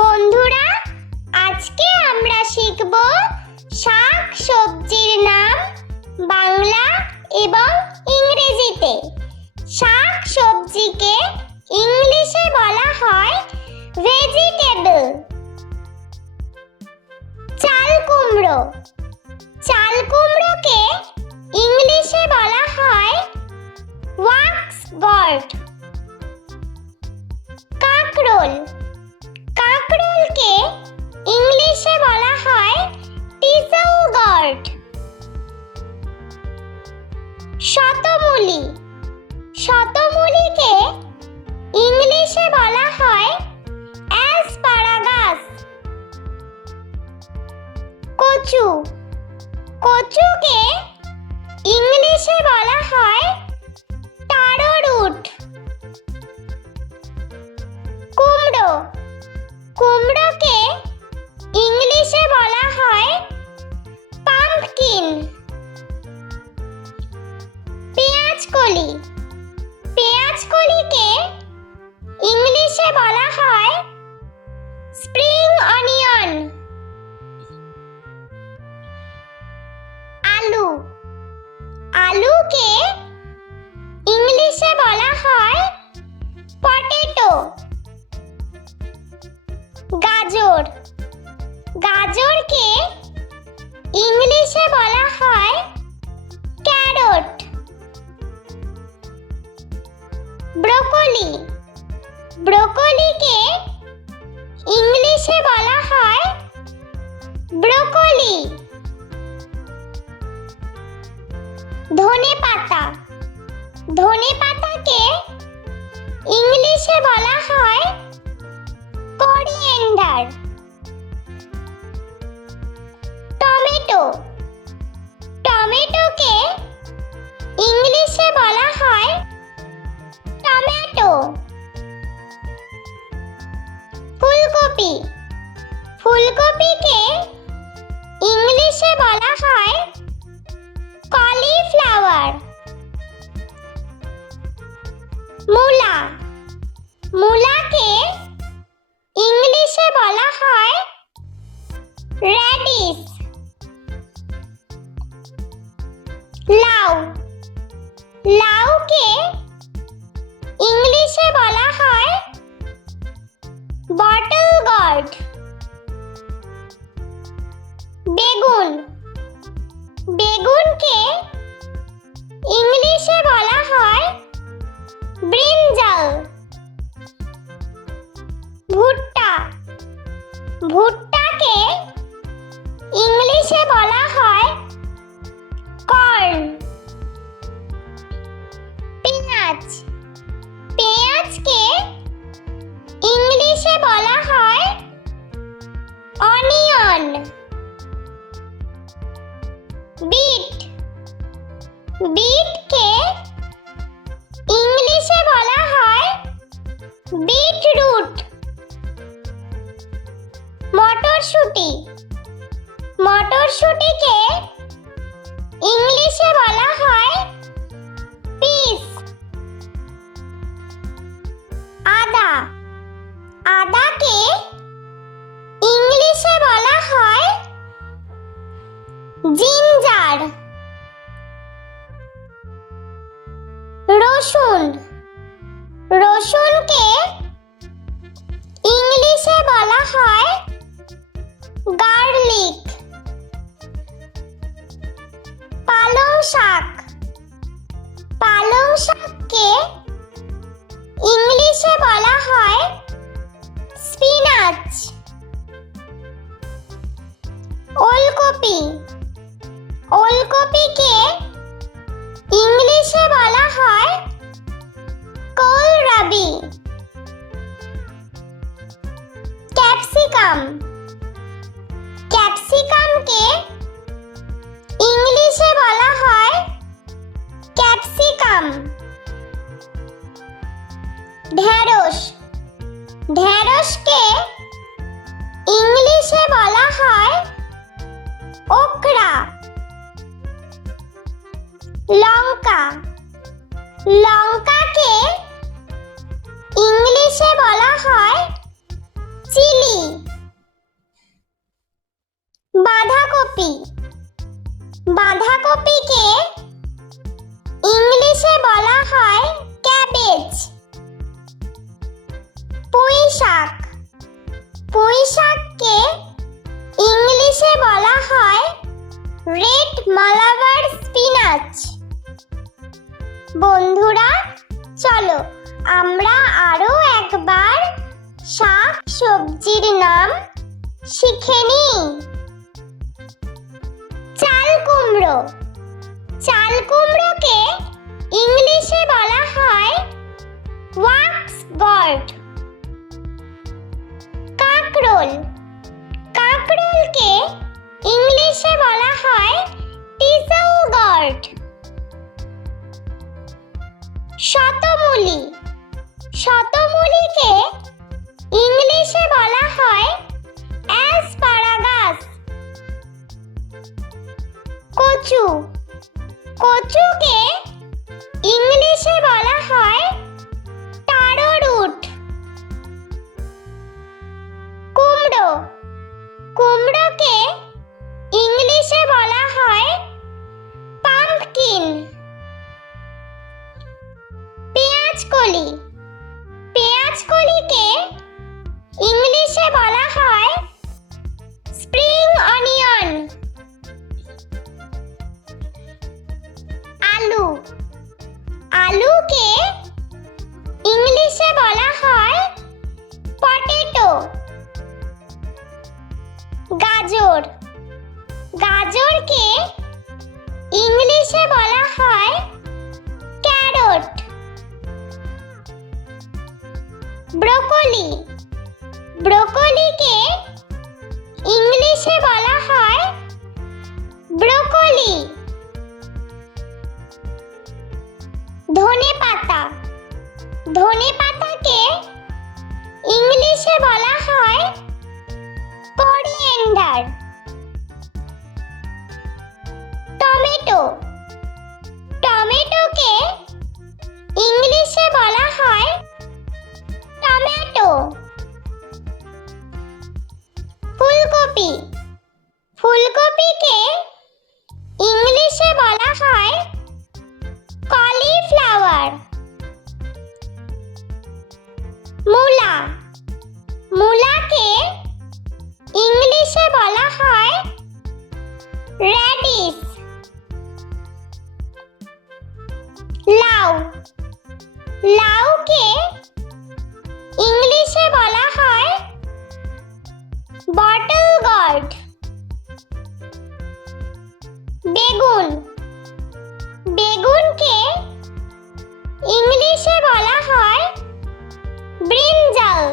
বন্ধুরা, আজকে আমরা শিখব শাক সবজির নাম বাংলা এবং ইংরেজিতে। শাক সবজিকে ইংলিশে বলা হয় ভেজিটেবল। চাল কুমড়ো, চাল কুমড়োকে ইংলিশে বলা হয় ওয়াক্স গর্ড। কাঁকরোল, কাঁকরোলকে ইংলিশে বলা হয় টিসেল গর্ড। শতমূলি, শতমূলিকে ইংলিশে বলা হয় অ্যাসপারাগাস। কচু, কচুকে ইংলিশে বলা হয় টারো রুট। কুমড়ো, কুমড়োকে ইংলিশে বলা হয় পাম্পকিন। পেঁয়াজকলি, পেঁয়াজকলিকে ইংলিশে বলা হয় স্প্রিং অনিয়ন। আলু, আলুকে ইংলিশে বলা হয় পটেটো। গাজর, গাজরকে ইংলিশে বলা হয় ক্যারট। ব্রোকলি, ব্রোকলিকে ইংলিশে বলা হয় ব্রোকলি। ধনেপাতা, ধনেপাতাকে ইংলিশে বলা হয় কোরিয়েন্ডার। টমেটো, টমেটোকে ইংলিশে বলা হয় টমেটো। ফুলকপি, ফুলকপিকে ইংলিশে বলা হয় কলিফ্লাওয়ার। মূলা, মূলাকে ইংলিশে বলা হয় রেডিশ। লাউ, লাউকে ইংলিশে বলা হয় বটল গর্ড। বেগুন, বেগুনকে ইংলিশে বলা হয় ব্রিনজাল। ভুট্টা, ভুট্টাকে ইংলিশে বলা হয় কর্ন। পেঁয়াজ, পেঁয়াজকে ইংলিশে বলা হয় অনিয়ন। বিট, বিটকে ইংলিশে বলা হয় বিটরুট। মটরশুঁটি, মটরশুঁটিকে ইংলিশে বলা হয় পিস। আদা, আদাকে ইংলিশে বলা হয় জিঞ্জার। রসুন, রসুনকে ইংলিশে বলা হয় গার্লিক। পালং শাক, পালং শাককে ইংলিশে বলা হয় স্পিনাচ। ওলকপি, ওলকপিকে ইংলিশে বলা হয় কোলরাবি। ক্যাপসিকাম, ক্যাপসিকামকে ইংলিশে বলা হয় ক্যাপসিকাম। ঢেঁড়স, ঢেঁড়সকে ইংলিশে বলা হয় ওকরা। লঙ্কা, লঙ্কাকে ইংলিশে বলা হয় চিলি। বাঁধাকপি। বাঁধাকপিকে ইংলিশে বলা হয় ক্যাবেজ। পুঁই শাক। পুঁই শাককে ইংলিশে বলা হয় রেড মালাবার স্পিনাচ। বন্ধুরা, চলো আমরা আরো একবার শাক সবজির নাম শিখে নিই। চাল কুমড়ো। চাল কুমড়োকে ইংলিশে বলা হয় ওয়াক্স গর্ড। কাঁকরোল। কাঁকরোলকে ইংলিশে বলা হয় টিসেল গর্ড। শতমূলি। শতমূলিকে ইংলিশে বলা হয় অ্যাসপারাগাস। কচু। কচুকে ইংলিশে বলা হয় টারো রুট। কুমড়ো। কুমড়োকে ইংলিশে বলা হয় পাম্পকিন। পেঁয়াজকলি। পেঁয়াজকলিকে ইংলিশে বলা হয় স্প্রিং অনিয়ন। আলু। আলুকে ইংলিশে বলা হয় পটেটো। গাজর। গাজরকে ইংলিশে বলা হয় ক্যারট। ব্রোকলি। ব্রোকলিকে ইংলিশে বলা হয় ব্রোকলি। ধনেপাতা। ধনেপাতাকে ইংলিশে বলা হয় কোরিয়েন্ডার। টমেটো। টমেটোকে ইংলিশে বলা হয় টমেটো। ফুলকপি। ফুলকপিকে ইংলিশে বলা হয় কলিফ্লাওয়ার। মূলা। মূলাকে ইংলিশে বলা হয় রেডিশ। লাউ। লাউকে ইংলিশে বলা হয় বটল গর্ড। বেগুন। বেগুনকে ইংলিশে বলা হয় ব্রিনজাল।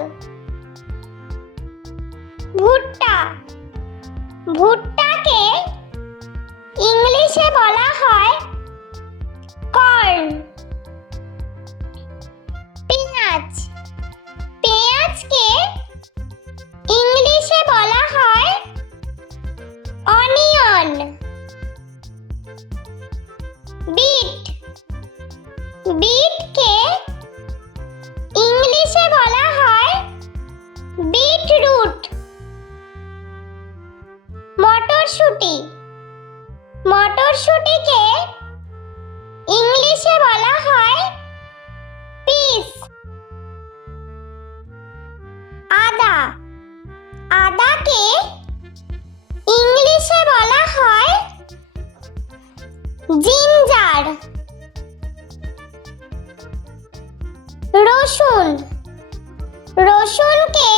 ভুট্টা। ভুট্টাকে ইংলিশে বলা হয় কর্ন। পেঁয়াজ। পেঁয়াজকে ইংলিশে বলা হয় অনিয়ন। বিট। বিটকে ইংলিশে বলা হয় বিটরুট। মটরশুঁটি। মটরশুঁটিকে ইংলিশে বলা হয় পিস। আদা। আদাকে ইংলিশে বলা হয় জিঞ্জার। রসুন। রসুনকে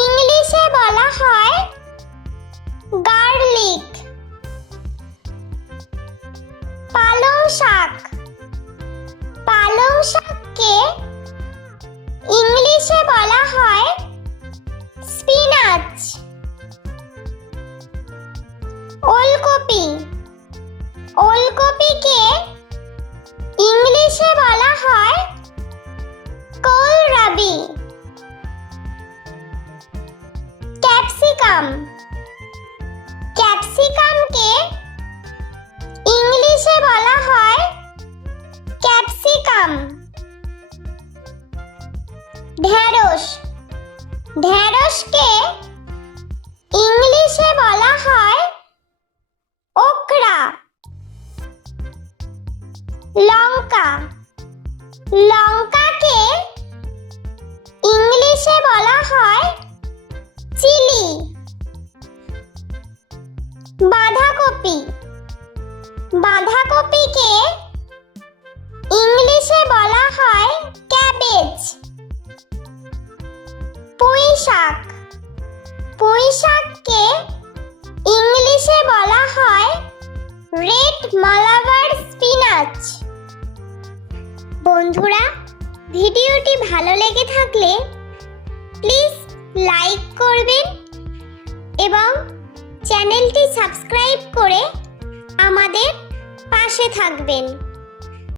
ইংলিশে বলা হয় গার্লিক। পালং শাক। পালং শাককে ইংলিশে বলা হয় স্পিনাচ। ওলকপি। ওলকপিকে ইংলিশে বলা হয় কোলরাবি। ক্যাপসিকাম। ক্যাপসিকামকে ইংলিশে বলা হয় ক্যাপসিকাম। ঢেঁড়স। ঢেঁড়সকে ইংলিশে বলা হয় ওকরা। লঙ্কা, লঙ্কাকে ইংলিশে বলা হয় চিলি। বাঁধাকপি, বাঁধাকপিকে ইংলিশে বলা হয় ক্যাবেজ। পুঁই শাক, পুঁই শাককে ইংলিশে বলা হয় রেড মালাবার স্পিনাচ। বন্ধুরা, ভিডিওটি ভালো লেগে থাকলে প্লিজ লাইক করবেন এবং চ্যানেলটি সাবস্ক্রাইব করে আমাদের পাশে থাকবেন।